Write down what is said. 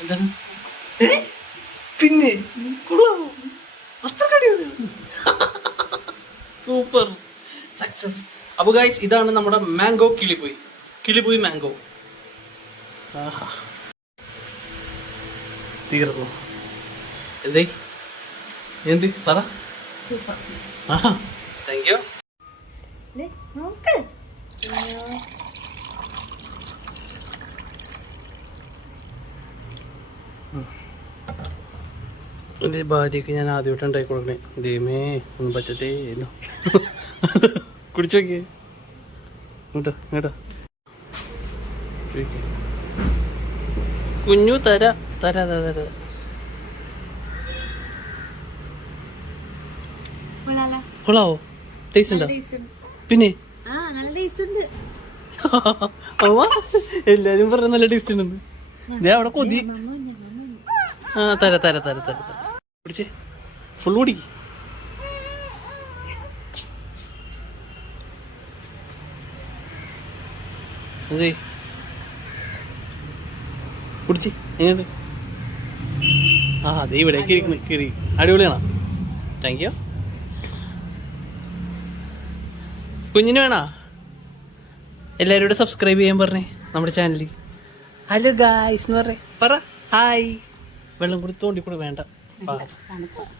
എന്താണ് പിന്നെ അത്ര സൂപ്പർ സക്സസ്. അപ്പൊ ഗൈസ്, ഇതാണ് നമ്മുടെ മാംഗോ കിളിപോയി മാംഗോ. തീർന്നു. എന്തേ എന്ത് പറ. Thank you. എൻ്റെ ഭാര്യക്ക് ഞാൻ ആദ്യമായിട്ട് ഉണ്ടാക്കി കൊടുക്കണേ. ദൈവമേ, ഒന്നും പറ്റത്തേ. കുടിച്ചു നോക്കിയേ. ഇങ്ങോട്ടോ ഇങ്ങോട്ടോ കുഞ്ഞു തരാ. കൊള്ളാവോ? ടേസ്റ്റ് ഉണ്ടോ? പിന്നെ എല്ലാരും പറഞ്ഞ നല്ല ടേസ്റ്റ് ഉണ്ടെന്ന്. ഞാൻ അവിടെ കൊതി. തരാ പിടിച്ചേ, ഫുൾ കുടി. അതെ കുടിച്ച് എങ്ങനെ? അതെ ഇവിടെ കീറി. അടിപൊളിയാണോ? Thank you. കുഞ്ഞിന് വേണോ? എല്ലാവരും കൂടെ സബ്സ്ക്രൈബ് ചെയ്യാൻ പറഞ്ഞേ നമ്മുടെ ചാനലിൽ. ഹലോ ഗായ്സ് എന്ന് പറഞ്ഞേ. പറ ഹായ്. വെള്ളം കൂടി തോണ്ടിക്കൂടെ വേണ്ട.